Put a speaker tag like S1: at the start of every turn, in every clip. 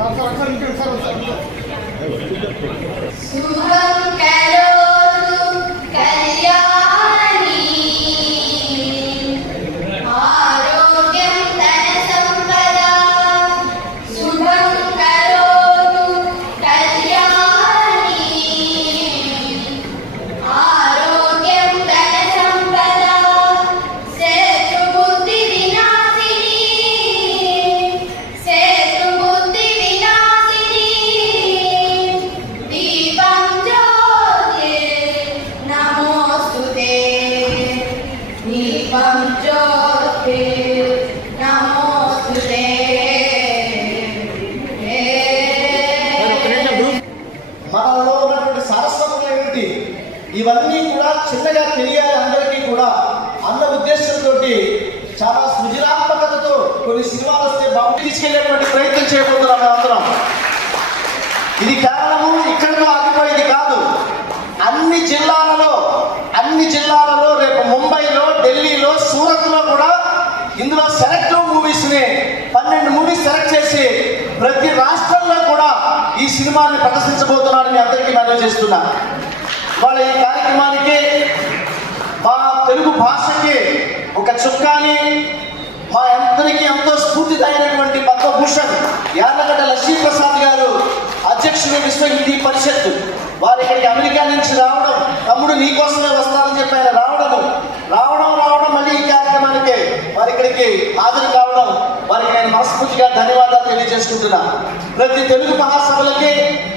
S1: 사람 사람 사람 사람 사람 사람 ఇవన్నీ కూడా చిన్నగా తెలియాలి అందరికీ కూడా. అన్న ఉద్దేశంతో చాలా సృజనాత్మకతతో కొన్ని సినిమాలు వస్తే బాబు తీసుకెళ్ళేటువంటి ప్రయత్నం చేయబోతున్నాం అందరం. ఇది కేవలము ఇక్కడతో ఆగిపోయింది కాదు. అన్ని జిల్లాలలో అన్ని జిల్లాలలో రేపు ముంబైలో ఢిల్లీలో సూరత్లో కూడా ఇందులో సెలెక్ట్ మూవీస్ని పన్నెండు మూవీస్ సెలెక్ట్ చేసి ప్రతి రాష్ట్రంలో కూడా ఈ సినిమాని ప్రదర్శించబోతున్నారని అందరికీ మనం చేస్తున్నా. వాళ్ళ ఈ కార్యక్రమానికి మా తెలుగు భాషకి ఒక చుక్కాని మా అందరికీ ఎంతో స్ఫూర్తిదాయనటువంటి పద్మభూషణ్ యార్లగడ్డ లక్ష్మీప్రసాద్ గారు అధ్యక్షుడు విశ్వ హిందీ పరిషత్ వారు ఇక్కడికి అమెరికా నుంచి రావడం తమ్ముడు నీకోసమే వస్తారని చెప్పి ఆయన రావడము. రావడం రావడం మళ్ళీ ఈ కార్యక్రమానికి వారి ఇక్కడికి హాజరు మనస్ఫూర్తిగా ధన్యవాదాలు తెలియజేసుకుంటున్నా. ప్రతి తెలుగు మహాసభలకి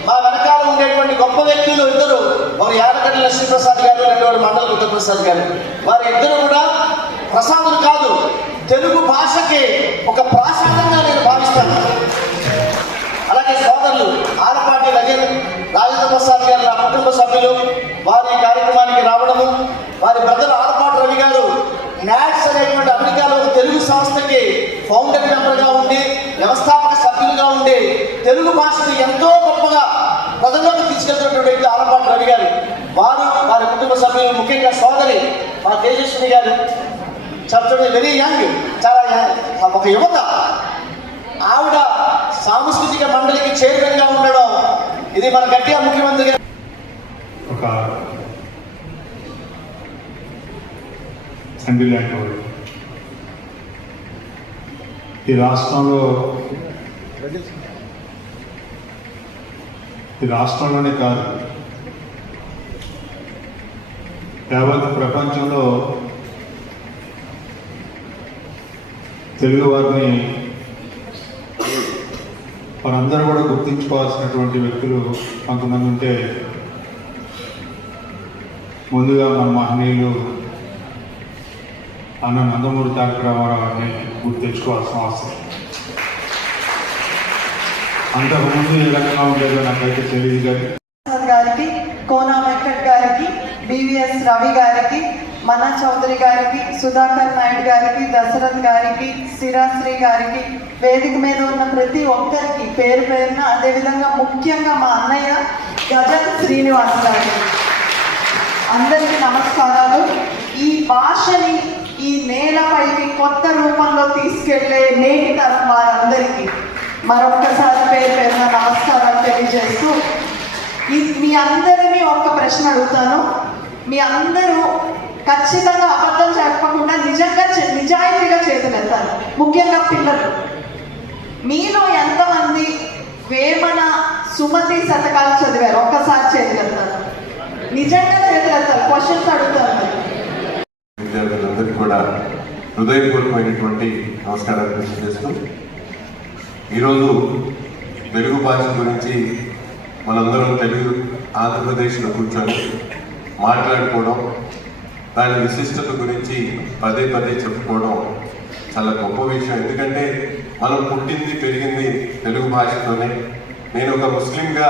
S1: మా వెనకాల ఉండేటువంటి గొప్ప వ్యక్తులు ఇద్దరు. వారు యాదగడ్డ లక్ష్మీప్రసాద్ గారు రెండోడు మండల బుద్ధప్రసాద్ గారు. వారి ఇద్దరు కూడా ప్రసాదులు కాదు తెలుగు భాషకి ఒక ప్రాసాదంగా నేను భావిస్తాను. అలాగే సోదరులు ఆలపాటి రజన్ రాజేంద్ర ప్రసాద్ గారు నా కుటుంబ సభ్యులు. వారి కార్యక్రమానికి రావడము వారి బ్రదర్ ఆలపాటి నాట్స్ అమెరికాలో ఒక తెలుగు సంస్థకి ఫౌండర్ మెంబర్గా ఉండి వ్యవస్థాపక సభ్యులుగా ఉండి తెలుగు భాషను ఎంతో గొప్పగా ప్రజల్లోకి తీసుకెళ్తున్నటువంటి వ్యక్తి ఆలపాటి రవి గారు. వారు వారి కుటుంబ సభ్యులు ముఖ్యంగా సోదరి మా తేజస్విని గారు. చాలా వెరీ యంగ్ చాలా ఒక యువత. ఆవిడ సాంస్కృతిక మండలికి చైర్మన్గా ఉండడం ఇది మన గట్టిగా ముఖ్యమంత్రి గారు.
S2: ఒక ఈ రాష్ట్రంలో ఈ రాష్ట్రంలోనే కాదు యావత్ ప్రపంచంలో తెలుగు వారిని వారందరూ కూడా గుర్తించుకోవాల్సినటువంటి వ్యక్తులు కొంతమంది ఉంటే ముందుగా మన మహనీయులు అన్న నందమూరి తారక రామారావు అన్ని గుర్తు తెచ్చుకోవాల్సిన అవసరం. అంతకుముందు ఏ రకంగా ఉండేదో నాకైతే తెలియదు కానీ.
S3: గారికి కోనా వెంకట్ గారికి బివిఎస్ రవి గారికి మన్నా చౌదరి గారికి సుధాకర్ నాయుడు గారికి దశరథ్ గారికి సిరాశ్రీ గారికి వేదిక మీద ఉన్న ప్రతి ఒక్కరికి పేరు పేరున అదేవిధంగా ముఖ్యంగా మా అన్నయ్య గజన్ శ్రీనివాస్ గారికి అందరికీ నమస్కారాలు. ఈ భాషని ఈ నేలపైకి కొత్త రూపంలో తీసుకెళ్ళే నేటి తరం వారందరికీ మరొక్కసారి పేరు పేరున నమస్కారాలు తెలియజేస్తూ మీ అందరినీ ఒక ప్రశ్న అడుగుతాను. మీ అందరూ ఖచ్చితంగా అబద్ధం చెప్పకుండా నిజంగా నిజాయితీగా చేతులెత్తారు ముఖ్యంగా పిల్లలు. మీలో ఎంతమంది వేమన సుమతి శతకాలు చదివారు? ఒక్కసారి చేతులెత్తారు నిజంగా చేతులెత్తారు క్వశ్చన్స్ అడుగుతారు
S4: అందరికీ కూడా హృదయపూర్వకమైనటువంటి నమస్కారాలు తెలియజేస్తూ ఈరోజు తెలుగు భాష గురించి మనందరం తెలుగు ఆంధ్రప్రదేశ్లో కూర్చొని మాట్లాడుకోవడం దాని విశిష్టత గురించి పదే పదే చెప్పుకోవడం చాలా గొప్ప విషయం. ఎందుకంటే మనం పుట్టింది పెరిగింది తెలుగు భాషతోనే. నేను ఒక ముస్లింగా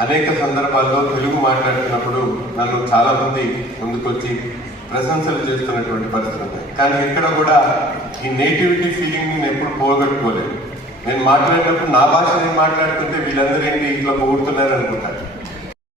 S4: అనేక సందర్భాల్లో తెలుగు మాట్లాడుతున్నప్పుడు నన్ను చాలామంది ముందుకొచ్చి ప్రశంసలు చేస్తున్నటువంటి పరిస్థితి ఉన్నాయి కానీ ఎక్కడ కూడా ఈ నేటివిటీ ఫీలింగ్ నేను ఎప్పుడు పోగొట్టుకోలేదు. నేను మాట్లాడేటప్పుడు నా భాష నేను మాట్లాడుతుంటే వీళ్ళందరూ ఏంటి ఇట్లా పొగుడుతున్నారు అనుకుంటారు